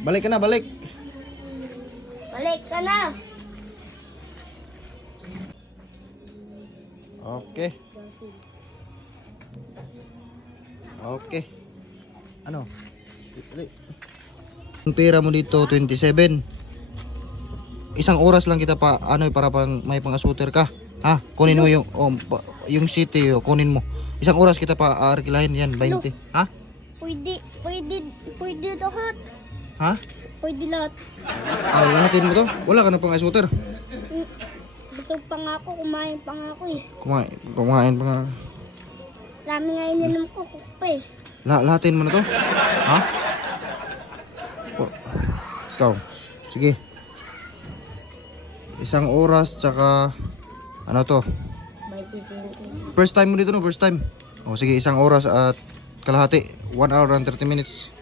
Balik ka na, balik. Balik ka na. Okay. Okay. Ano? Ang pera mo dito 27. Isang oras lang kita pa para pang may pang-asuter ka. Ha? Kunin mo yung city, kunin mo. Isang oras kita pa arkilahin yan 20. Ha? Pwede lahat. Ha? Pwede lahat. Lahatin mo to. Wala ka na pang-asuter. Busog pa nga ako, kumain pa nga ako eh. Kumain pa nga. Dami nga ininom ko, pa eh. Lahatin mo na to. Ha? Ikaw. Sige. Isang oras tsaka ano to? 25. First time mo dito no? First time. O sige, isang oras at kalahati. 1 hour and 30 minutes.